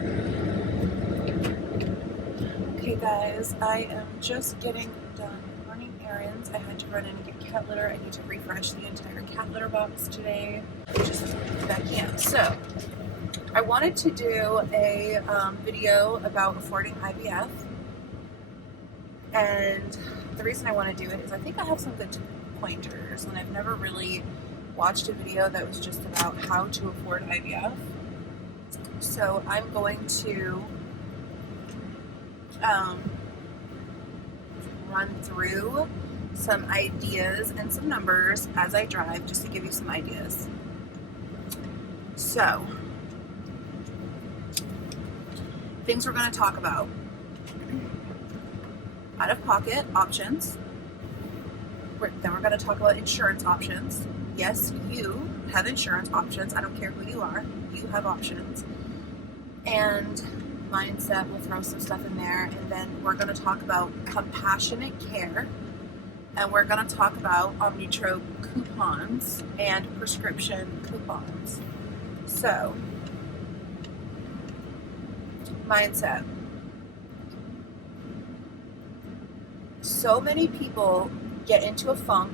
Okay guys, I am just getting done running errands. I had to run in and get cat litter. I need to refresh the entire cat litter box today. Just back in. So, I wanted to do a video about affording IVF. And the reason I want to do it is I think I have some good pointers, and I've never really watched a video that was just about how to afford IVF. So I'm going to run through some ideas and some numbers as I drive, just to give you some ideas. So, things we're going to talk about: out-of-pocket options. Then we're going to talk about insurance options. Yes, you have insurance options. I don't care who you are. You have options. And mindset, we'll throw some stuff in there. And then we're going to talk about compassionate care. And we're going to talk about Omnitrope coupons and prescription coupons. So, mindset. So many people get into a funk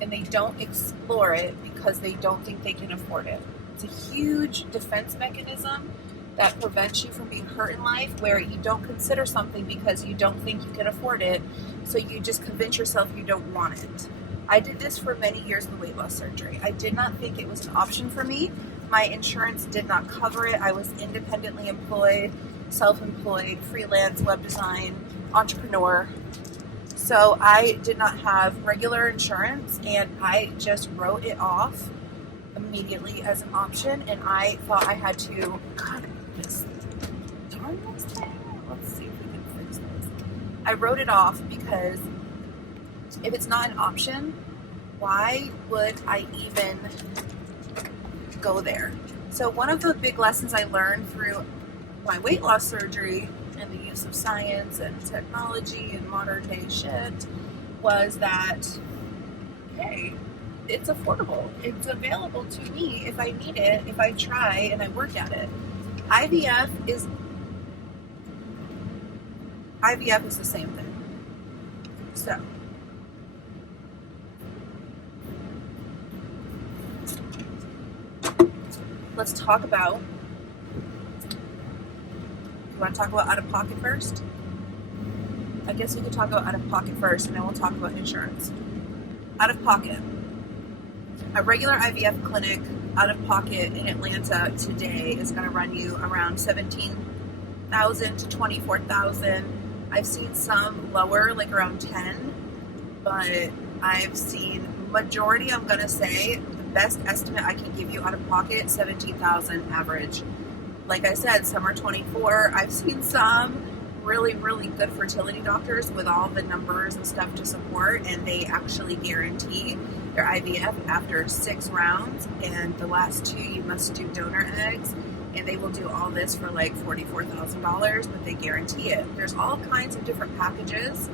and they don't explore it because they don't think they can afford it. It's a huge defense mechanism that prevents you from being hurt in life, where you don't consider something because you don't think you can afford it, so you just convince yourself you don't want it. I did this for many years with weight loss surgery. I did not think it was an option for me. My insurance did not cover it. I was independently employed, self-employed, freelance, web design, entrepreneur. So I did not have regular insurance, and I just wrote it off immediately as an option, and I thought I had to, God, this darn this thing. Let's see if we can fix this. I wrote it off because if it's not an option, why would I even go there? So one of the big lessons I learned through my weight loss surgery and the use of science and technology and modern day shit was that, hey, it's affordable. It's available to me if I need it, if I try and I work at it. IVF is the same thing. So, let's talk about, you want to talk about out-of-pocket first? I guess we could talk about out-of-pocket first, and then we'll talk about insurance. Out-of-pocket. A regular IVF clinic out-of-pocket in Atlanta today is going to run you around $17,000 to $24,000. I've seen some lower, like around 10, but I've seen majority, I'm going to say, the best estimate I can give you out-of-pocket, $17,000 average. Like I said, some are 24. I've seen some really, really good fertility doctors with all the numbers and stuff to support, and they actually guarantee their IVF after 6 rounds, and the last 2 you must do donor eggs, and they will do all this for like $44,000, but they guarantee it. There's all kinds of different packages.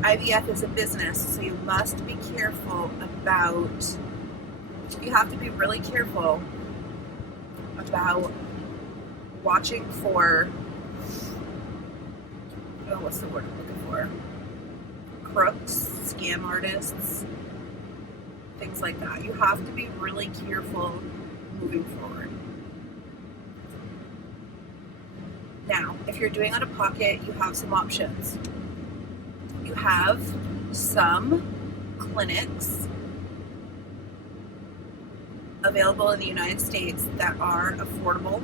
IVF is a business, so you must be careful about, you have to be really careful about watching for, oh, what's the word I'm looking for? Crooks, scam artists, things like that. You have to be really careful moving forward. Now, if you're doing out-of-pocket, you have some options. You have some clinics available in the United States that are affordable,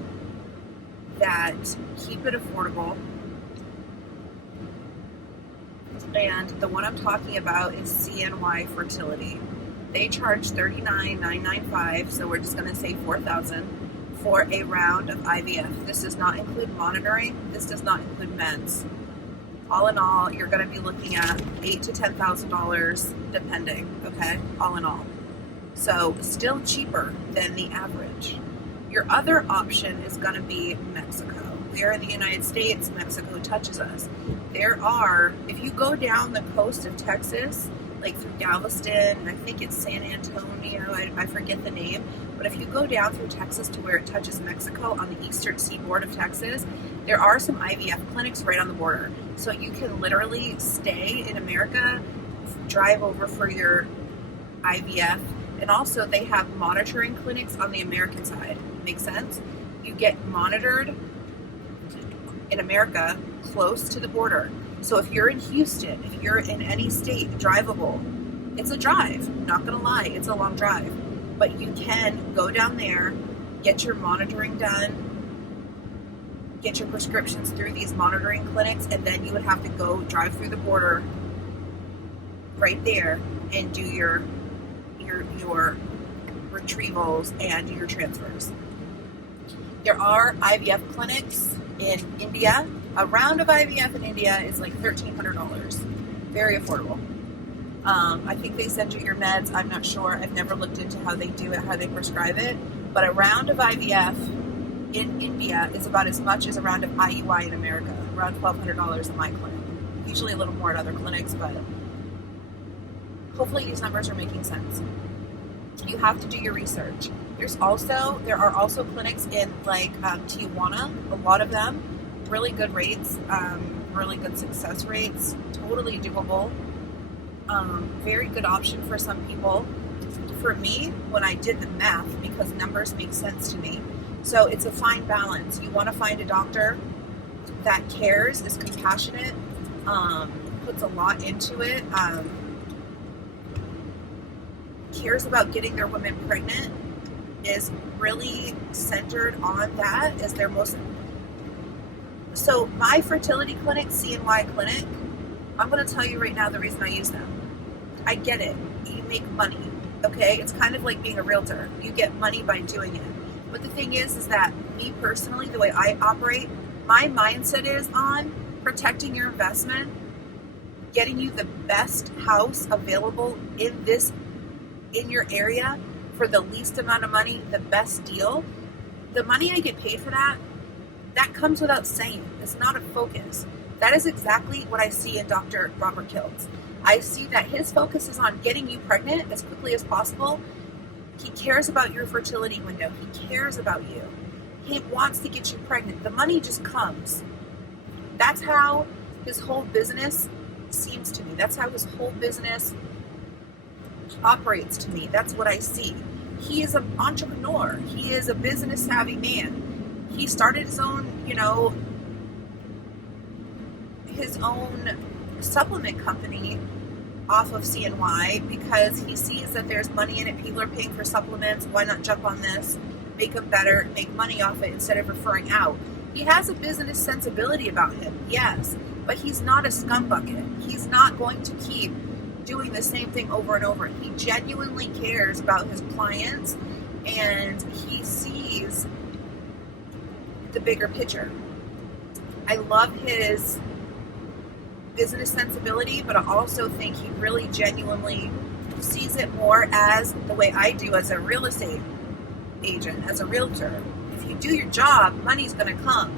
that keep it affordable. And the one I'm talking about is CNY Fertility. They charge $39,995, so we're just going to say $4,000 for a round of IVF. This does not include monitoring. This does not include meds. All in all, you're going to be looking at $8,000 to $10,000 depending, okay? All in all. So still cheaper than the average. Your other option is going to be Mexico. We are in the United States. Mexico touches us. There are, if you go down the coast of Texas, like through Galveston, and I think it's San Antonio, I forget the name, but if you go down through Texas to where it touches Mexico on the eastern seaboard of Texas, there are some IVF clinics right on the border. So you can literally stay in America, drive over for your IVF, and also they have monitoring clinics on the American side. Makes sense? You get monitored in America close to the border. So if you're in Houston, if you're in any state, drivable, it's a drive. Not gonna lie, it's a long drive. But you can go down there, get your monitoring done, get your prescriptions through these monitoring clinics, and then you would have to go drive through the border right there and do your retrievals and your transfers. There are IVF clinics in India. A round of IVF in India is like $1,300. Very affordable. I think they send you your meds. I'm not sure. I've never looked into how they do it, how they prescribe it. But a round of IVF in India is about as much as a round of IUI in America. Around $1,200 in my clinic. Usually a little more at other clinics, but hopefully these numbers are making sense. You have to do your research. There are also clinics in like Tijuana, a lot of them, really good rates, really good success rates, totally doable. Very good option for some people. For me, when I did the math, because numbers make sense to me, so it's a fine balance. You want to find a doctor that cares, is compassionate, puts a lot into it, cares about getting their women pregnant, is really centered on that as their most. So my fertility clinic, CNY clinic, I'm going to tell you right now the reason I use them. I get it. You make money, okay? It's kind of like being a realtor. You get money by doing it. But the thing is that me personally, the way I operate, my mindset is on protecting your investment, getting you the best house available in your area for the least amount of money, the best deal. The money I get paid for that comes without saying. It's not a focus. That is exactly what I see in Dr. Robert Kiltz. I see that his focus is on getting you pregnant as quickly as possible. He cares about your fertility window. He cares about you. He wants to get you pregnant. The money just comes. That's how his whole business seems to me. That's how his whole business operates to me. That's what I see. He is an entrepreneur. He is a business savvy man. He started his own supplement company off of CNY because he sees that there's money in it. People are paying for supplements. Why not jump on this, make them better, make money off it instead of referring out? He has a business sensibility about him, yes, but he's not a scumbucket. He's not going to keep doing the same thing over and over. He genuinely cares about his clients, and he sees the bigger picture. I love his business sensibility, but I also think he really genuinely sees it more as the way I do as a real estate agent, as a realtor. If you do your job, money's going to come,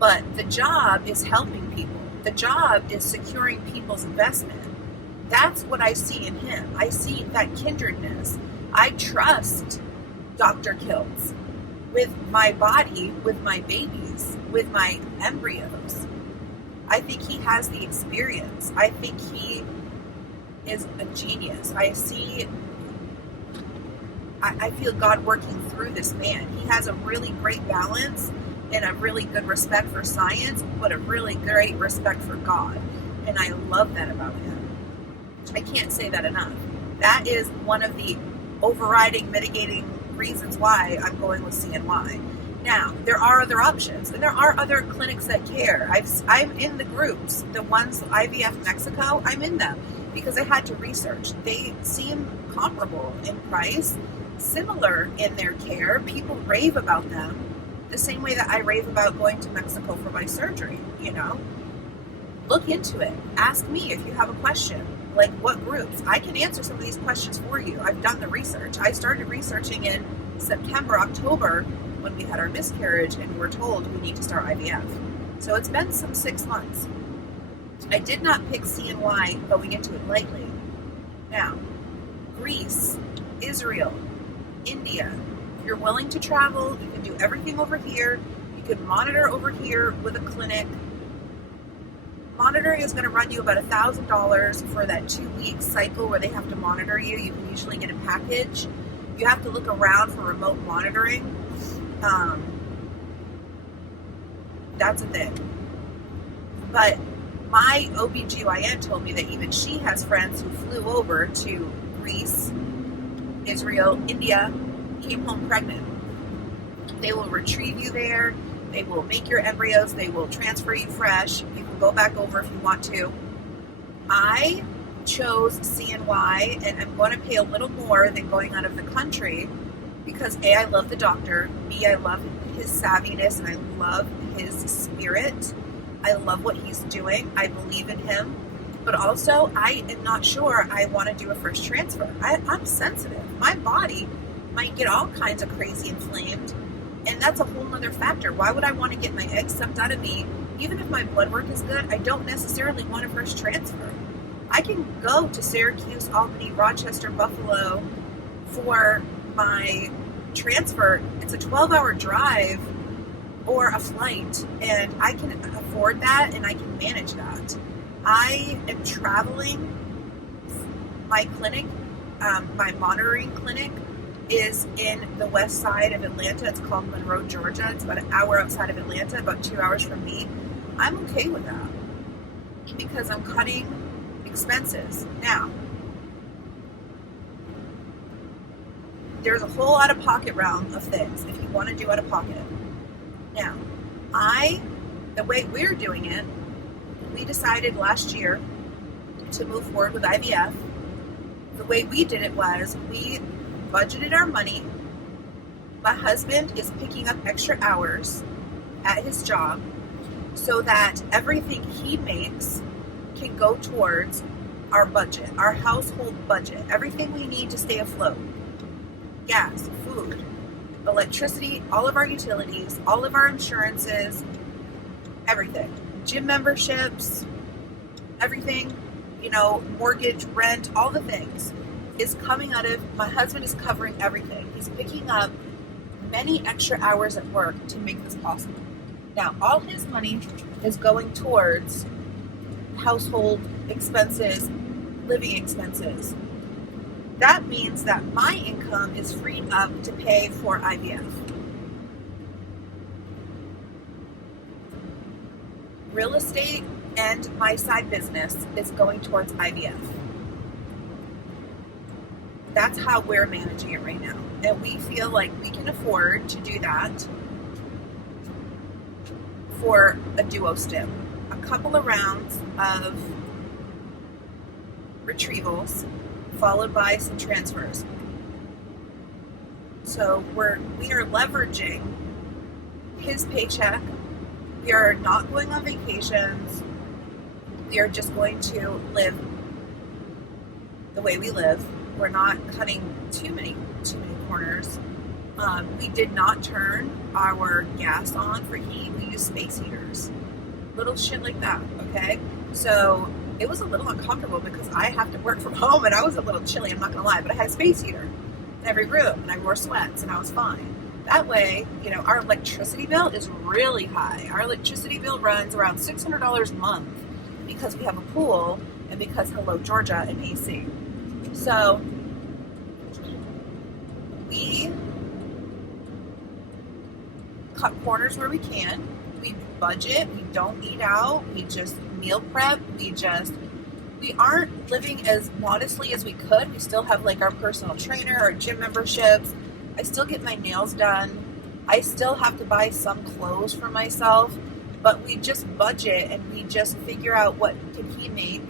but the job is helping people. The job is securing people's investment. That's what I see in him. I see that kindredness. I trust Dr. Kiltz with my body, with my babies, with my embryos. I think he has the experience. I think he is a genius. I feel God working through this man. He has a really great balance and a really good respect for science, but a really great respect for God. And I love that about him. I can't say that enough. That is one of the overriding, mitigating reasons why I'm going with CNY. Now, there are other options, and there are other clinics that care. I'm in the groups. The ones, IVF Mexico, I'm in them because I had to research. They seem comparable in price, similar in their care. People rave about them the same way that I rave about going to Mexico for my surgery, Look into it. Ask me if you have a question. Like what groups? I can answer some of these questions for you. I've done the research. I started researching in September, October, when we had our miscarriage and we were told we need to start IVF. So it's been some 6 months. I did not pick CNY going into it lightly. Now, Greece, Israel, India. If you're willing to travel, you can do everything over here. You can monitor over here with a clinic. Monitoring is going to run you about $1,000 for that 2-week cycle where they have to monitor you. You can usually get a package. You have to look around for remote monitoring. That's a thing. But my OBGYN told me that even she has friends who flew over to Greece, Israel, India, came home pregnant. They will retrieve you there. They will make your embryos. They will transfer you fresh. You can go back over if you want to. I chose CNY, and I'm going to pay a little more than going out of the country because A, I love the doctor. B, I love his savviness and I love his spirit. I love what he's doing. I believe in him. But also, I am not sure I want to do a first transfer. I'm sensitive. My body might get all kinds of crazy inflamed. And that's a whole other factor. Why would I want to get my eggs sucked out of me? Even if my blood work is good, I don't necessarily want a first transfer. I can go to Syracuse, Albany, Rochester, Buffalo for my transfer. It's a 12-hour drive or a flight, and I can afford that and I can manage that. I am traveling. My clinic, my monitoring clinic, is in the west side of Atlanta. It's called Monroe, Georgia. It's about an hour outside of Atlanta, about 2 hours from me. I'm okay with that because I'm cutting expenses. Now, there's a whole out-of-pocket realm of things if you want to do out-of-pocket. Now, the way we're doing it, we decided last year to move forward with IVF. The way we did it was we budgeted our money. My husband is picking up extra hours at his job so that everything he makes can go towards our budget, our household budget, everything we need to stay afloat. Gas, food, electricity, all of our utilities, all of our insurances, everything. Gym memberships, everything, mortgage, rent, all the things is coming out of, my husband is covering everything. He's picking up many extra hours at work to make this possible. Now, all his money is going towards household expenses, living expenses. That means that my income is freed up to pay for IVF. Real estate and my side business is going towards IVF. That's how we're managing it right now. And we feel like we can afford to do that for a duo stim. A couple of rounds of retrievals followed by some transfers. So we are leveraging his paycheck. We are not going on vacations. We are just going to live the way we live. We're not cutting too many corners. We did not turn our gas on for heat. We use space heaters. Little shit like that, okay? So it was a little uncomfortable because I have to work from home and I was a little chilly, I'm not gonna lie, but I had a space heater in every room and I wore sweats and I was fine. That way, our electricity bill is really high. Our electricity bill runs around $600 a month because we have a pool and because hello Georgia and AC. So we cut corners where we can. We budget. We don't eat out. We just meal prep. We aren't living as modestly as we could. We still have like our personal trainer, our gym memberships. I still get my nails done. I still have to buy some clothes for myself, but we just budget and we just figure out what can he make.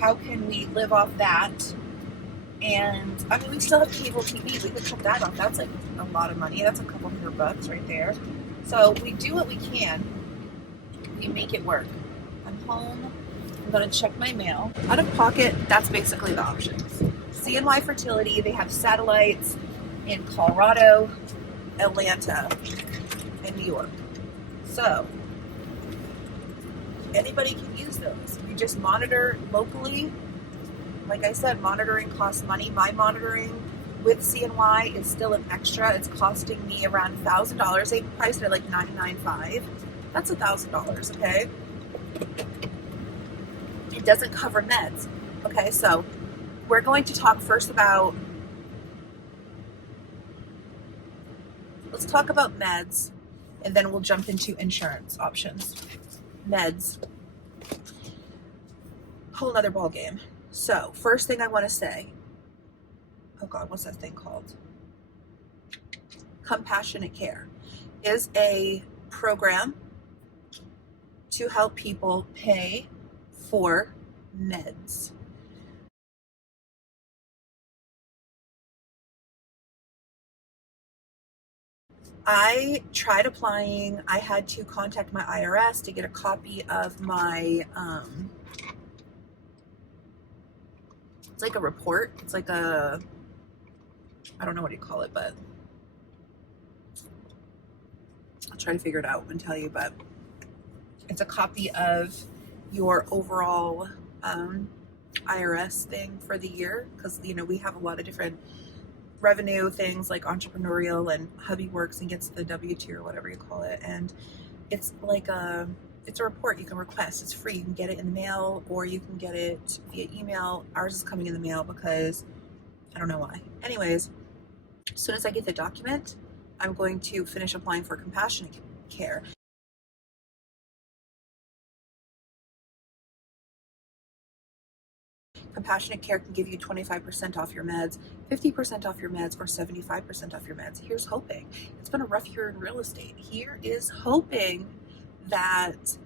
How can we live off that? And we still have cable TV. We could cut that off. That's like a lot of money. That's a couple $100 right there. So we do what we can. We make it work. I'm home. I'm going to check my mail. Out of pocket, that's basically the options. CNY Fertility, they have satellites in Colorado, Atlanta, and New York. So anybody can use those. You just monitor locally like I said, monitoring costs money. My monitoring with CNY is still an extra. It's costing me around $1,000. They priced it at like $995. That's $1,000, okay? It doesn't cover meds. Okay, so we're going to talk first about, let's talk about meds, and then we'll jump into insurance options. Meds, whole nother ball game. So first thing I want to say, oh God, what's that thing called? Compassionate Care is a program to help people pay for meds. I tried applying. I had to contact my IRS to get a copy of my, it's like a report. It's like a, I don't know what you call it, but I'll try to figure it out and tell you, but it's a copy of your overall IRS thing for the year, because we have a lot of different revenue things like entrepreneurial, and hubby works and gets the W-2 or whatever you call it, and it's like it's a report you can request. It's free. You can get it in the mail or you can get it via email. Ours is coming in the mail because I don't know why. Anyways, as soon as I get the document, I'm going to finish applying for compassionate care. Compassionate Care can give you 25% off your meds, 50% off your meds, or 75% off your meds. Here's hoping. It's been a rough year in real estate. Here is hoping that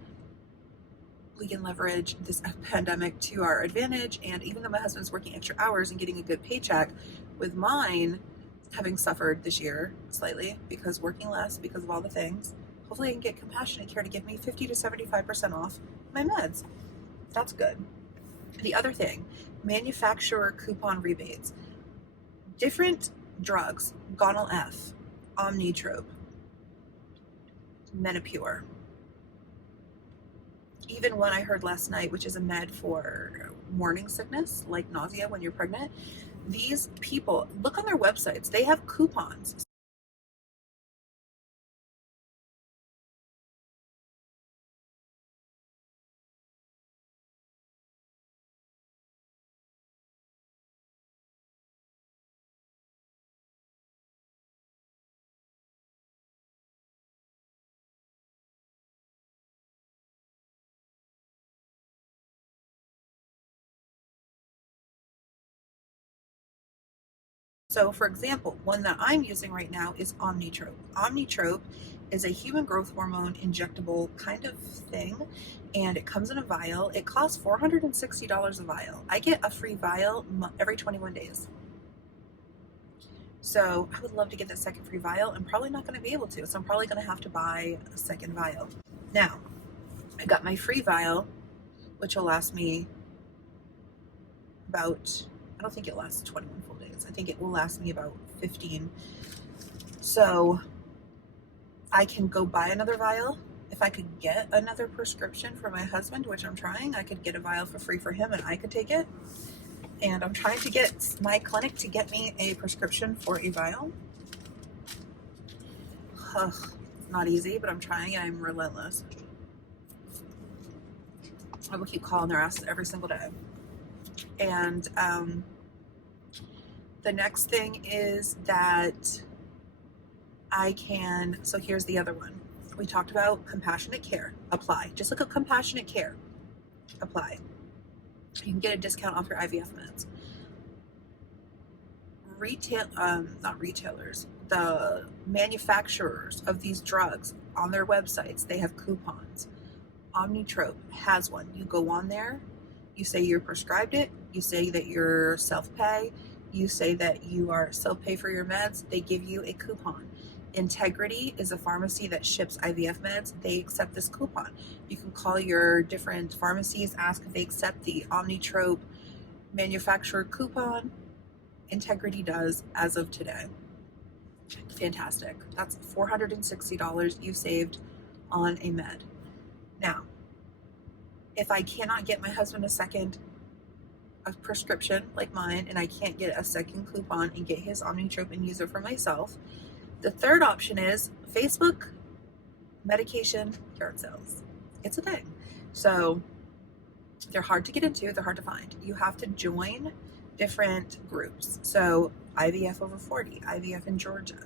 we can leverage this pandemic to our advantage. And even though my husband's working extra hours and getting a good paycheck, with mine having suffered this year slightly because working less because of all the things, hopefully I can get Compassionate Care to give me 50 to 75% off my meds. That's good. The other thing, manufacturer coupon rebates. Different drugs, Gonal F, Omnitrope, Menopur, even one I heard last night, which is a med for morning sickness, like nausea when you're pregnant. These people, look on their websites, they have coupons. So for example, one that I'm using right now is Omnitrope. Omnitrope is a human growth hormone injectable kind of thing, and it comes in a vial. It costs $460 a vial. I get a free vial every 21 days. So I would love to get that second free vial. I'm probably not going to be able to, so I'm probably going to have to buy a second vial. Now, I got my free vial, which will last me about, I don't think it lasts 21 full days. I think it will last me about 15. So I can go buy another vial. If I could get another prescription for my husband, which I'm trying, I could get a vial for free for him and I could take it. And I'm trying to get my clinic to get me a prescription for a vial. Ugh, not easy, but I'm trying and I'm relentless. I will keep calling their asses every single day. And the next thing is that I can, so here's the other one. We talked about Compassionate Care. Apply. Just look up Compassionate Care. Apply. You can get a discount off your IVF meds. Not retailers, the manufacturers of these drugs on their websites, they have coupons. Omnitrope has one. You go on there, you say you're prescribed it, you say that you're self-pay, you say that you are self-pay for your meds, they give you a coupon. Integrity is a pharmacy that ships IVF meds. They accept this coupon. You can call your different pharmacies, ask if they accept the Omnitrope manufacturer coupon. Integrity does as of today. Fantastic. That's $460 you saved on a med. Now, if I cannot get my husband a second a prescription like mine and I can't get a second coupon and get his Omnitrope and use it for myself, the third option is Facebook medication yard sales. It's a thing. So they're hard to get into, they're hard to find. You have to join different groups. So IVF over 40, IVF in Georgia.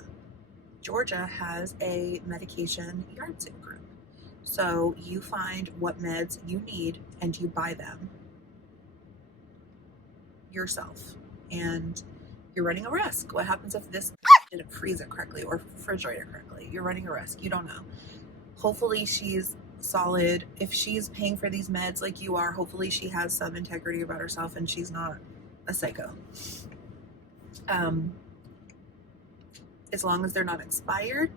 Georgia has a medication yard sale group. So you find what meds you need and you buy them yourself. And you're running a risk. What happens if this didn't freeze it correctly or refrigerate it correctly? You're running a risk. You don't know. Hopefully she's solid. If she's paying for these meds like you are, hopefully she has some integrity about herself and she's not a psycho. As long as they're not expired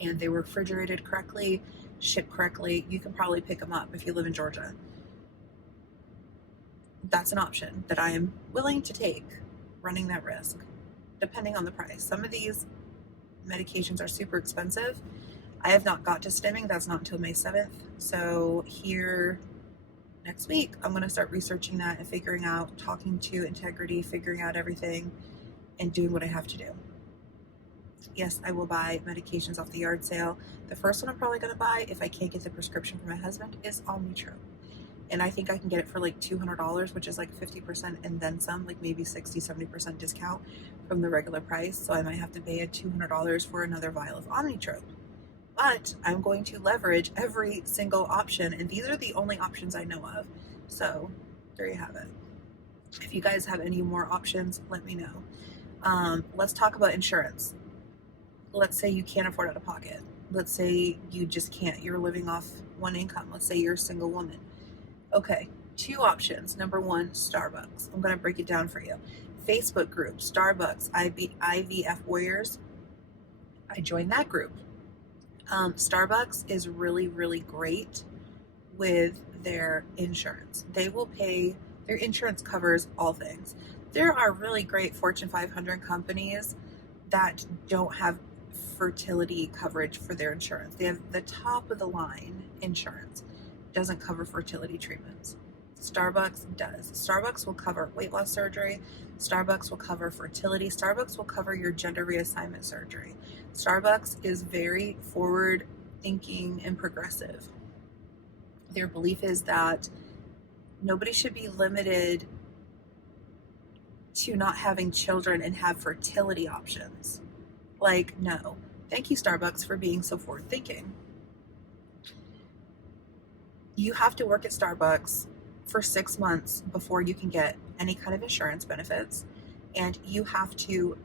and they were refrigerated correctly, shipped correctly, you can probably pick them up if you live in Georgia. That's an option that I am willing to take, running that risk, depending on the price. Some of these medications are super expensive. I have not got to stimming. That's not until May 7th. So here next week, I'm going to start researching that and figuring out, talking to Integrity, figuring out everything and doing what I have to do. Yes, I will buy medications off the yard sale. The first one I'm probably going to buy, if I can't get the prescription for my husband, is Omnitrope. And I think I can get it for like $200, which is like 50% and then some, like maybe 60-70% discount from the regular price. So I might have to pay a $200 for another vial of Omnitrope. But I'm going to leverage every single option, and these are the only options I know of. So there you have it. If you guys have any more options, let me know. Let's talk about insurance. Let's say you can't afford out of pocket. Let's say you just can't. You're living off one income. Let's say you're a single woman. Okay, two options. Number one, Starbucks. I'm going to break it down for you. Facebook group, Starbucks, IVF Warriors. I joined that group. Starbucks is really, really great with their insurance. They will pay, their insurance covers all things. There are really great Fortune 500 companies that don't have fertility coverage for their insurance. They have the top of the line insurance. Doesn't cover fertility treatments. Starbucks does. Starbucks will cover weight loss surgery. Starbucks will cover fertility. Starbucks will cover your gender reassignment surgery. Starbucks is very forward thinking and progressive. Their belief is that nobody should be limited to not having children and have fertility options. Like, no. Thank you, Starbucks, for being so forward thinking. You have to work at Starbucks for 6 months before you can get any kind of insurance benefits. And you have to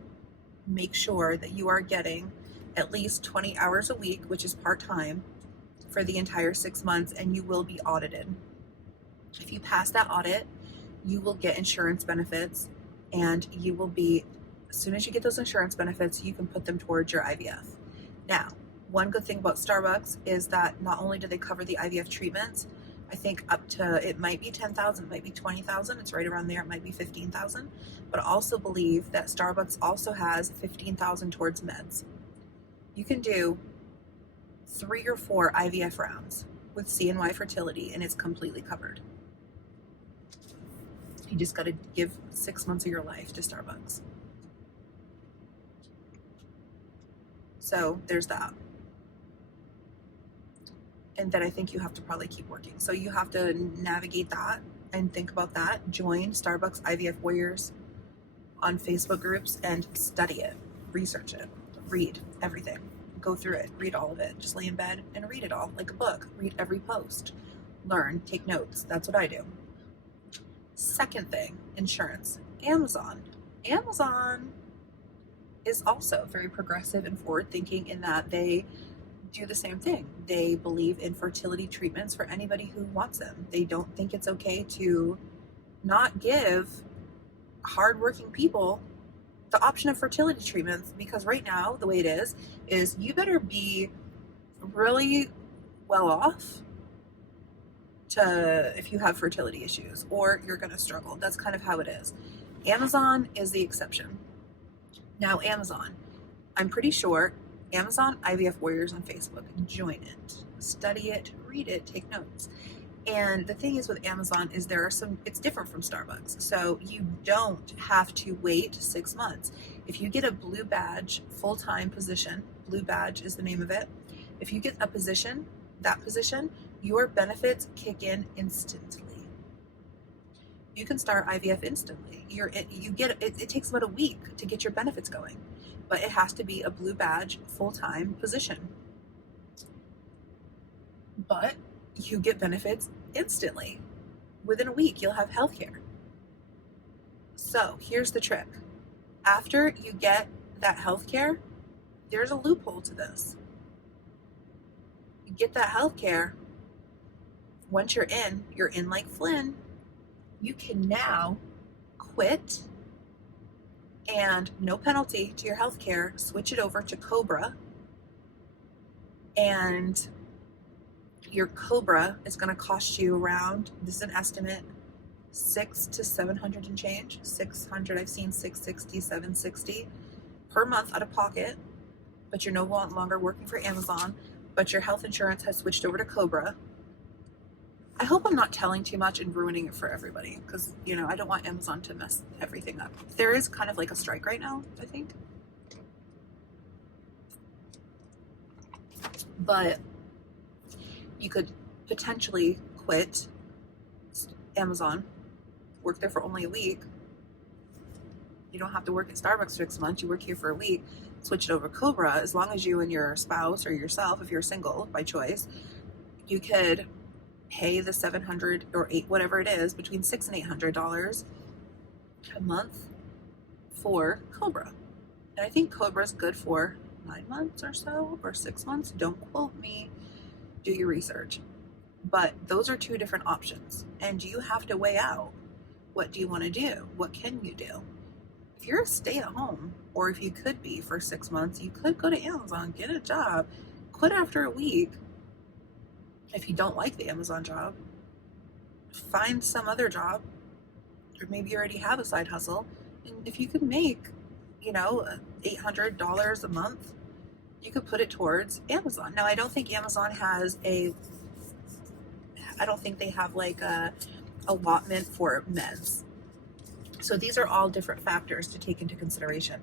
make sure that you are getting at least 20 hours a week, which is part-time, for the entire 6 months, and you will be audited. If you pass that audit, you will get insurance benefits, and you will be, as soon as you get those insurance benefits, you can put them towards your IVF. Now, one good thing about Starbucks is that not only do they cover the IVF treatments, I think up to, it might be 10,000, it might be 20,000, it's right around there, it might be 15,000, but I also believe that Starbucks also has 15,000 towards meds. You can do 3 or 4 IVF rounds with CNY fertility and it's completely covered. You just got to give 6 months of your life to Starbucks. So there's that. And then I think you have to probably keep working. So you have to navigate that and think about that. Join Starbucks IVF Warriors on Facebook groups and study it, research it, read everything, go through it, read all of it. Just lay in bed and read it all like a book. Read every post, learn, take notes. That's what I do. Second thing, insurance. Amazon. Amazon is also very progressive and forward thinking in that they do the same thing. They believe in fertility treatments for anybody who wants them. They don't think it's okay to not give hardworking people the option of fertility treatments, because right now the way it is you better be really well off to, if you have fertility issues, or you're going to struggle. That's kind of how it is. Amazon is the exception. Now, Amazon, I'm pretty sure Amazon IVF Warriors on Facebook, join it, study it, read it, take notes. And the thing is with Amazon is it's different from Starbucks. So you don't have to wait 6 months. If you get a blue badge full-time position, blue badge is the name of it. If you get a position, that position, your benefits kick in instantly. You can start IVF instantly. It takes about a week to get your benefits going, but it has to be a blue badge full-time position. But you get benefits instantly. Within a week, you'll have health care. So here's the trick. After you get that health care, there's a loophole to this. You get that health care. Once you're in like Flynn. You can now quit and no penalty to your health care, switch it over to Cobra. And your Cobra is going to cost you around, this is an estimate, $600 to $700 and change. 600, I've seen 660, 760 per month out of pocket, but you're no longer working for Amazon, but your health insurance has switched over to Cobra. I hope I'm not telling too much and ruining it for everybody, because, I don't want Amazon to mess everything up. There is kind of like a strike right now, I think. But you could potentially quit Amazon, work there for only a week. You don't have to work at Starbucks for 6 months. You work here for a week, switch it over to Cobra. As long as you and your spouse or yourself, if you're single by choice, you could pay the $700 or whatever it is, between $600 and $800 a month for Cobra. And I think Cobra is good for 9 months or so, or 6 months. Don't quote me. Do your research. But those are two different options, and you have to weigh out, what do you want to do? What can you do? If you're a stay-at-home, or if you could be for 6 months, you could go to Amazon, get a job, quit after a week. If you don't like the Amazon job, find some other job, or maybe you already have a side hustle. And if you could make, $800 a month, you could put it towards Amazon. Now, I don't think Amazon has I don't think they have like a allotment for meds. So these are all different factors to take into consideration.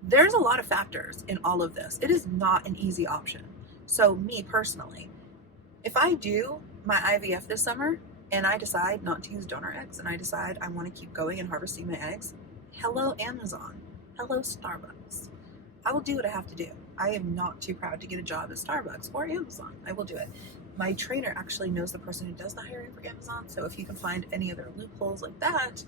There's a lot of factors in all of this. It is not an easy option. So me personally, if I do my IVF this summer and I decide not to use donor eggs and I decide I want to keep going and harvesting my eggs, hello Amazon, hello Starbucks. I will do what I have to do. I am not too proud to get a job at Starbucks or Amazon. I will do it. My trainer actually knows the person who does the hiring for Amazon, so if you can find any other loopholes like that,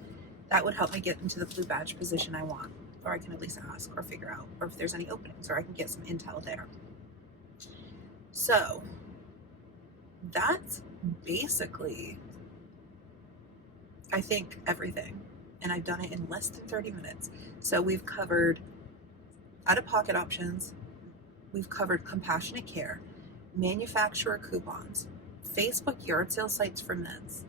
that would help me get into the blue badge position I want. Or I can at least ask or figure out, or if there's any openings, or I can get some intel there. So that's basically, I think, everything. And I've done it in less than 30 minutes. So we've covered out-of-pocket options. We've covered compassionate care, manufacturer coupons, Facebook yard sale sites for meds,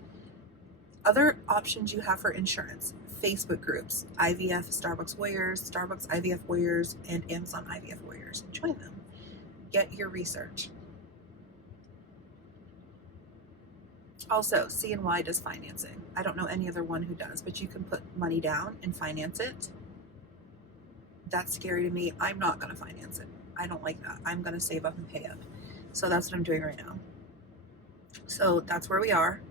other options you have for insurance, Facebook groups, IVF Starbucks Warriors, Starbucks IVF Warriors, and Amazon IVF Warriors. Join them. Get your research. Also, CNY does financing. I don't know any other one who does, but you can put money down and finance it. That's scary to me. I'm not going to finance it. I don't like that. I'm going to save up and pay up. So that's what I'm doing right now. So that's where we are.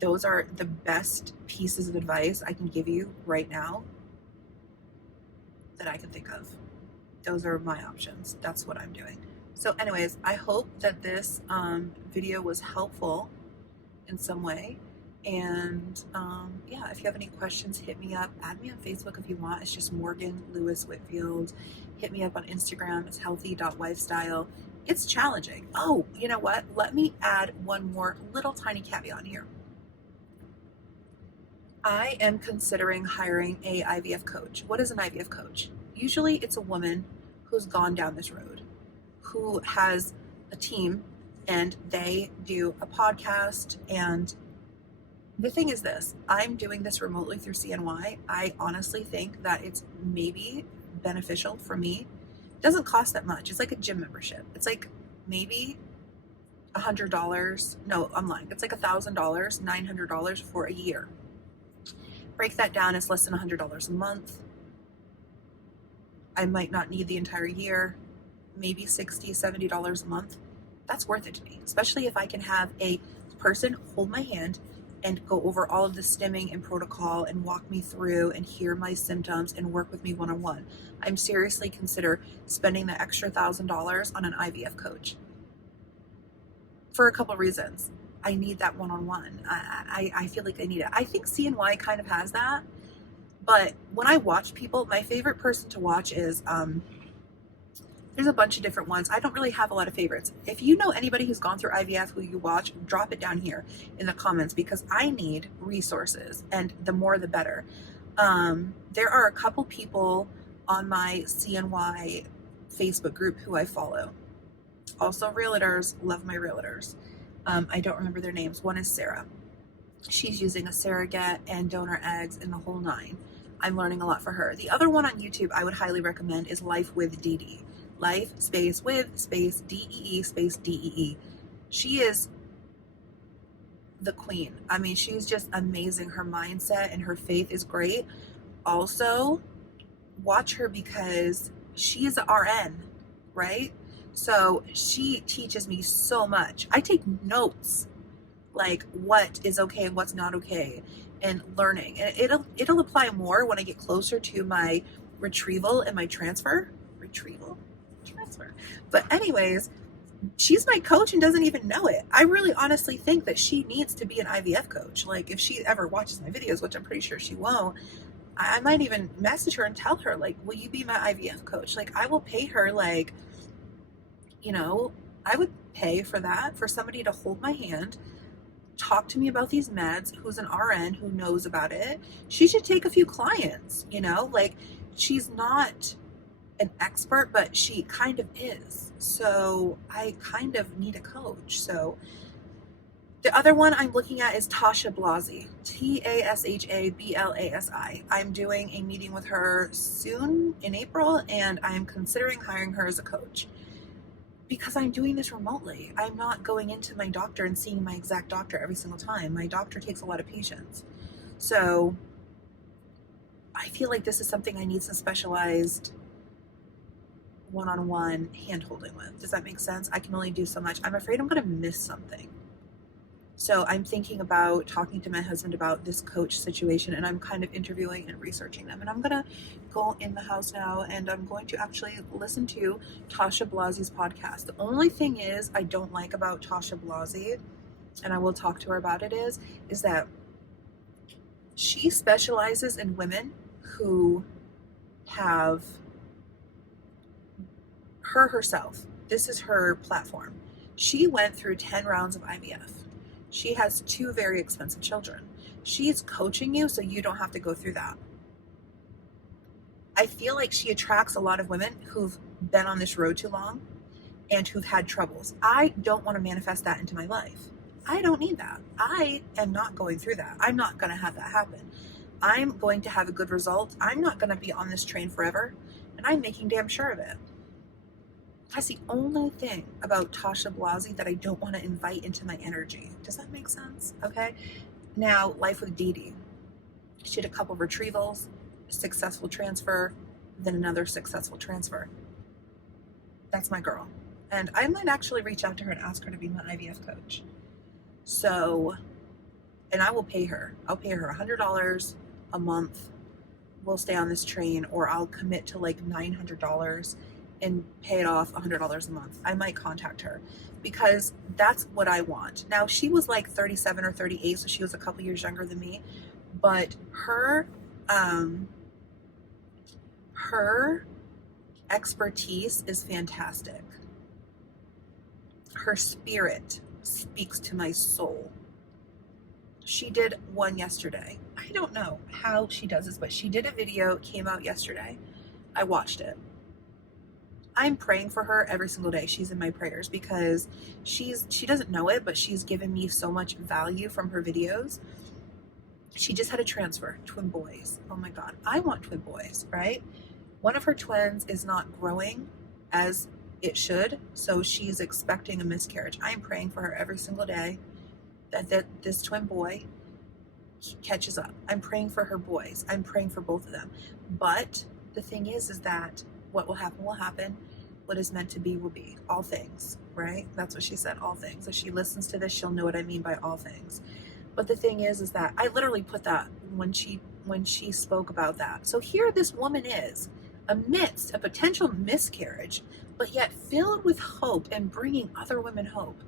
Those are the best pieces of advice I can give you right now that I can think of. Those are my options. That's what I'm doing. So anyways, I hope that this video was helpful in some way. And yeah, if you have any questions, hit me up. Add me on Facebook if you want. It's just Morgan Lewis Whitfield. Hit me up on Instagram. It's healthy.lifestyle. It's challenging. Oh, you know what? Let me add one more little tiny caveat here. I am considering hiring a IVF coach. What is an IVF coach? Usually it's a woman who's gone down this road, who has a team, and they do a podcast. And the thing is this, I'm doing this remotely through CNY. I honestly think that it's maybe beneficial for me. It doesn't cost that much. It's like a gym membership. It's like maybe $100. No, I'm lying. It's like $1,000, $900 for a year. Break that down, it's less than $100 a month. I might not need the entire year, maybe $60, $70 a month. That's worth it to me, especially if I can have a person hold my hand and go over all of the stimming and protocol and walk me through and hear my symptoms and work with me one-on-one. I'm seriously consider spending the extra $1,000 on an IVF coach for a couple reasons. I need that one-on-one. I feel like I need it. I think CNY kind of has that, but when I watch people, my favorite person to watch is there's a bunch of different ones. I don't really have a lot of favorites. If you know anybody who's gone through IVF who you watch, drop it down here in the comments because I need resources, and the more the better. There are a couple people on my CNY Facebook group who I follow. Also realtors, love my realtors. I don't remember their names. One is Sarah. She's using a surrogate and donor eggs in the whole nine. I'm learning a lot for her. The other one on YouTube I would highly recommend is Life with DD. Life space with space DEE space DEE. She is the queen. I mean, she's just amazing. Her mindset and her faith is great. Also, watch her because she's an RN, right? So she teaches me so much. I take notes, like what is okay and what's not okay, and learning. And it'll apply more when I get closer to my retrieval and my transfer. But anyways, she's my coach and doesn't even know it. I really honestly think that she needs to be an IVF coach. Like if she ever watches my videos, which I'm pretty sure she won't, I might even message her and tell her, like, will you be my IVF coach? Like, I will pay her, like, you know, I would pay for that, for somebody to hold my hand, talk to me about these meds, who's an RN who knows about it. She should take a few clients, you know, like she's not an expert, but she kind of is. So I kind of need a coach. So the other one I'm looking at is Tasha Blasi, TASHABLASI. I'm doing a meeting with her soon in April, and I'm considering hiring her as a coach because I'm doing this remotely. I'm not going into my doctor and seeing my exact doctor every single time. My doctor takes a lot of patients. So I feel like this is something I need some specialized one-on-one hand-holding with. Does that make sense? I can only do so much. I'm afraid I'm going to miss something. So I'm thinking about talking to my husband about this coach situation, and I'm kind of interviewing and researching them. And I'm going to go in the house now, and I'm going to actually listen to Tasha Blasi's podcast. The only thing is I don't like about Tasha Blasi, and I will talk to her about it, is that she specializes in women who have herself. This is her platform. She went through 10 rounds of IVF. She has 2 very expensive children. She's coaching you so you don't have to go through that. I feel like she attracts a lot of women who've been on this road too long and who've had troubles. I don't want to manifest that into my life. I don't need that. I am not going through that. I'm not going to have that happen. I'm going to have a good result. I'm not going to be on this train forever, and I'm making damn sure of it. That's the only thing about Tasha Blasi that I don't want to invite into my energy. Does that make sense? Okay. Now, Life with Dee Dee. She had a couple retrievals, successful transfer, then another successful transfer. That's my girl. And I might actually reach out to her and ask her to be my IVF coach. So, and I will pay her. I'll pay her $100 a month. We'll stay on this train, or I'll commit to like $900 and pay it off $100 a month. I might contact her because that's what I want. Now, she was like 37 or 38, so she was a couple years younger than me, but her expertise is fantastic. Her spirit speaks to my soul. She did one yesterday. I don't know how she does this, but she did a video, it came out yesterday. I watched it. I'm praying for her every single day. She's in my prayers because she doesn't know it, but she's given me so much value from her videos. She just had a transfer, twin boys. Oh my God, I want twin boys, right? One of her twins is not growing as it should. So she's expecting a miscarriage. I am praying for her every single day that this twin boy catches up. I'm praying for her boys. I'm praying for both of them. But the thing is that what will happen will happen. What is meant to be will be. All things, right? That's what she said, all things. If she listens to this, she'll know what I mean by all things. But the thing is that I literally put that when she spoke about that. So here this woman is amidst a potential miscarriage, but yet filled with hope and bringing other women hope.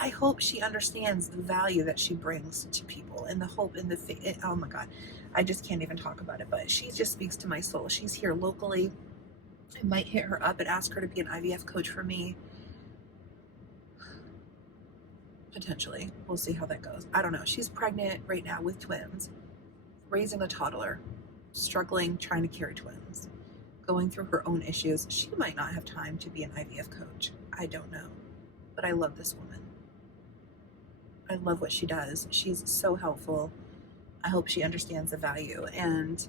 I hope she understands the value that she brings to people and the hope and the faith. Oh my God, I just can't even talk about it, but she just speaks to my soul. She's here locally. I might hit her up and ask her to be an IVF coach for me. Potentially. We'll see how that goes. I don't know. She's pregnant right now with twins, raising a toddler, struggling, trying to carry twins, going through her own issues. She might not have time to be an IVF coach. I don't know. But I love this woman. I love what she does. She's so helpful. I hope she understands the value, and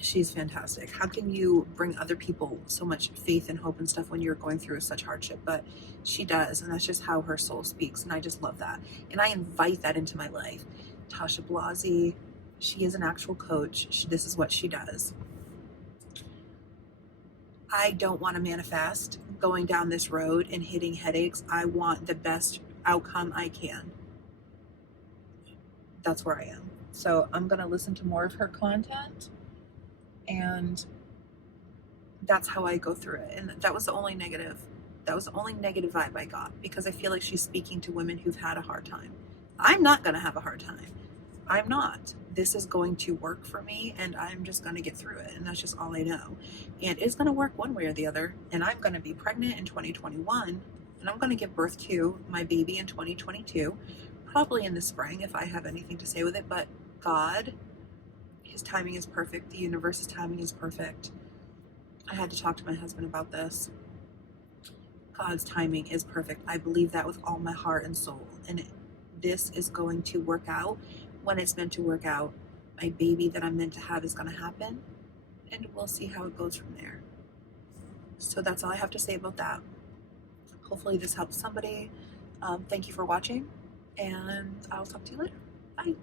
she's fantastic. How can you bring other people so much faith and hope and stuff when you're going through such hardship? But she does, and that's just how her soul speaks, and I just love that. And I invite that into my life. Tasha Blasi, she is an actual coach. This is what she does. I don't want to manifest going down this road and hitting headaches. I want the best outcome I can. That's where I am. So I'm going to listen to more of her content, and that's how I go through it. And that was the only negative vibe I got, because I feel like she's speaking to women who've had a hard time. I'm not going to have a hard time. I'm not. This is going to work for me, and I'm just going to get through it. And that's just all I know. And it's going to work one way or the other. And I'm going to be pregnant in 2021, and I'm going to give birth to my baby in 2022, probably in the spring if I have anything to say with it. But God, his timing is perfect. The universe's timing is perfect. I had to talk to my husband about this. God's timing is perfect. I believe that with all my heart and soul. And this is going to work out when it's meant to work out. My baby that I'm meant to have is going to happen, and we'll see how it goes from there. So that's all I have to say about that. Hopefully this helps somebody. Thank you for watching, and I'll talk to you later. Bye.